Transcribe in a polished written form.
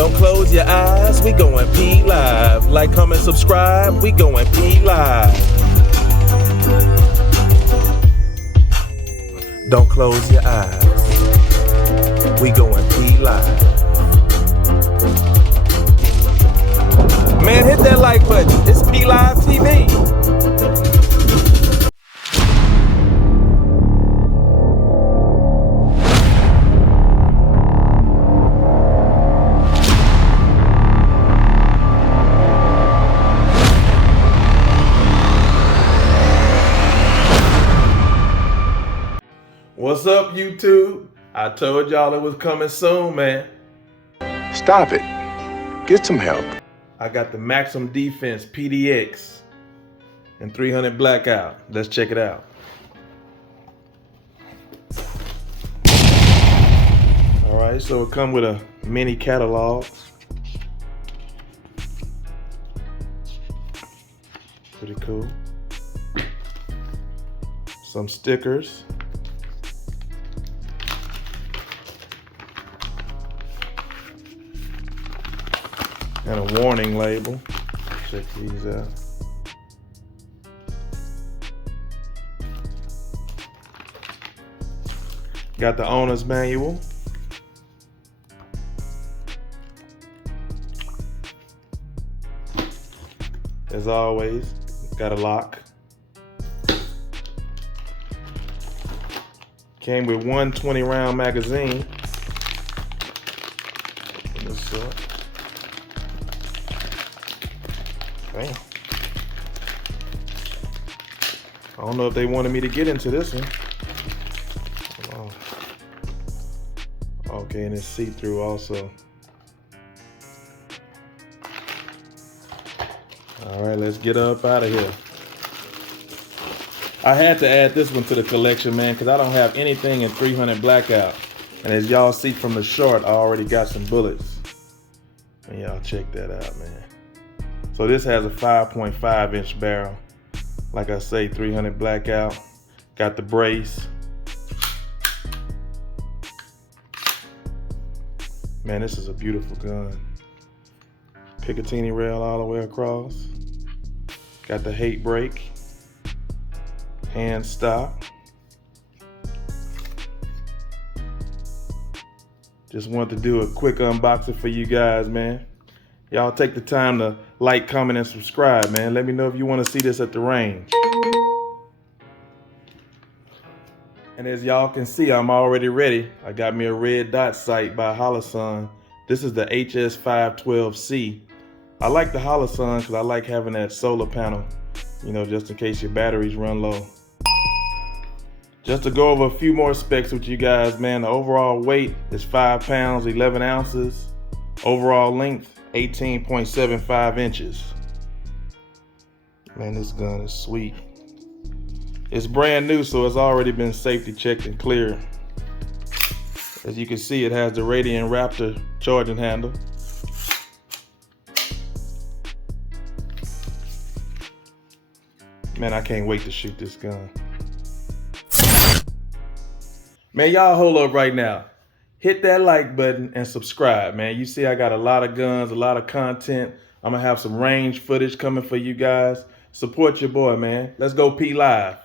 Don't close your eyes, we going P live. Like, comment, subscribe, we going P live. Don't close your eyes, we going P live. Man, hit that like button, it's P Live TV. What's up, YouTube? I told y'all it was coming soon, man. Stop it. Get some help. I got the Maxim Defense PDX and 300 Blackout. Let's check it out. All right, so it come with a mini catalog. Pretty cool. Some stickers. And a warning label. Check these out. Got the owner's manual. As always, got a lock. Came with one 20-round magazine. This up. Damn. I don't know if they wanted me to get into this one. Okay, and it's see-through also. All right, let's get up out of here. I had to add this one to the collection, man, because I don't have anything in 300 Blackout. And as y'all see from the short, I already got some bullets. And y'all check that out, man. So this has a 5.5 inch barrel. Like I say, 300 Blackout. Got the brace. Man, this is a beautiful gun. Picatinny rail all the way across. Got the hate brake. Hand stop. Just wanted to do a quick unboxing for you guys, man. Y'all take the time to like, comment, and subscribe, man. Let me know if you want to see this at the range. And as y'all can see, I'm already ready. I got me a red dot sight by Holosun. This is the HS512C. I like the Holosun because I like having that solar panel, you know, just in case your batteries run low. Just to go over a few more specs with you guys, man. The overall weight is 5 pounds, 11 ounces. Overall length, 18.75 inches. Man, this gun is sweet. It's brand new, so it's already been safety checked and cleared. As you can see, it has the Radiant Raptor charging handle. Man, I can't wait to shoot this gun. Man, y'all hold up right now. Hit that like button and subscribe, man. You see I got a lot of guns, a lot of content. I'm gonna have some range footage coming for you guys. Support your boy, man. Let's go P Live.